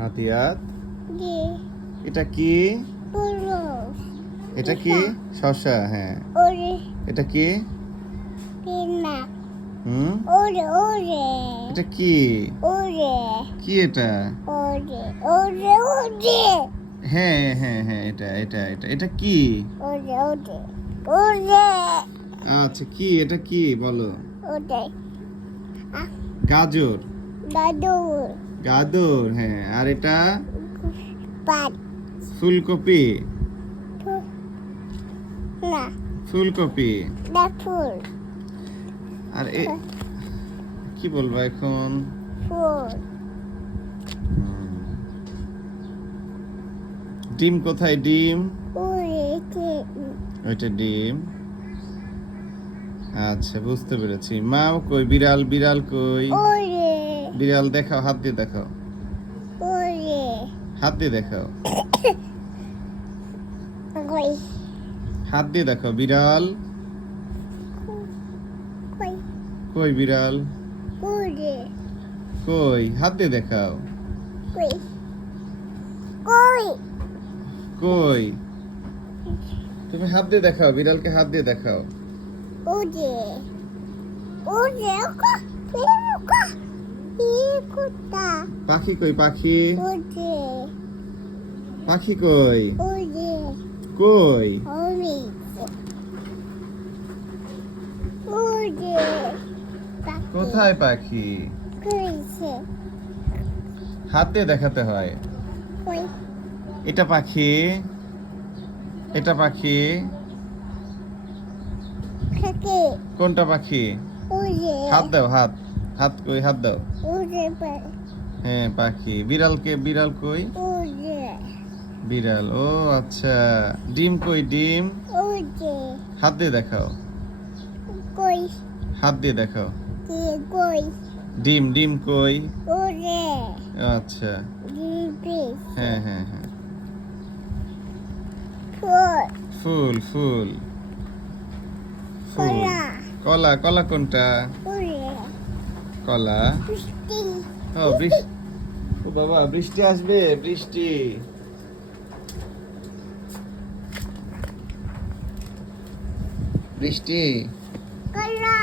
হাতিয়াত। জি এটা কি? পুরো এটা কি? শসা। হ্যাঁ। ওরে এটা কি? পিনা হুম। ওরে ওরে এটা কি? ওরে কি এটা? ওরে ওরে ওরে হ্যাঁ হ্যাঁ হ্যাঁ, এটা এটা এটা এটা কি? ওরে ওরে ওরে আচ্ছা, কি এটা কি বলো? ওরে গাজর। দাদু গাজর, হ্যাঁ। আর এটা? পাত ফুলকপি। না ফুলকপি। দা ফুল আর কি বলবো এখন? ফুল হুম। ডিম কোথায়? ডিম। ওরে কে ওইটা ডিম। আচ্ছা, বুঝতে পেরেছি। মাও কই? বিড়াল। বিড়াল কই? ওরে বিড়াল দেখাও, হাত দিয়ে দেখাও। ওরে হাত দিয়ে দেখাও। কই হাত দিয়ে দেখাও। বিড়াল কই কই? বিড়াল ওরে কই? হাত দিয়ে দেখাও। কই কই কই? তুমি হাত দিয়ে দেখাও, বিড়ালকে হাত দিয়ে দেখাও। ওরে ওরে ওকা পেরোকা পিকুটা পাখি কই? পাখি। ওরে পাখি কই? ওরে কই? ওরে ওরে কোথায় পাখি? কইছে হাত দিয়ে দেখাতে হয়। কই এটা পাখি। এটা পাখি। থাকে কোনটা পাখি? ওরে হাত দাও, হাত। হাত কই? হাত দাও। ওরে পায় হ্যাঁ, পাখি। বিড়ালকে? বিড়াল কই? ওরে বিড়াল। ও আচ্ছা। ডিম কই? ডিম। ওরে হাত দিয়ে দেখাও। কই হাত দিয়ে দেখাও। কি কই ডিম। ডিম কই? ওরে আচ্ছা। দিবি হ্যাঁ হ্যাঁ হ্যাঁ। ফুল ফুল। ফুল। ফুল। কলা কলা। কলা কোনটা? ওরে কলা। বৃষ্টি ও বৃষ্টি। ও বাবা, বৃষ্টি আসবে। বৃষ্টি। বৃষ্টি। কলা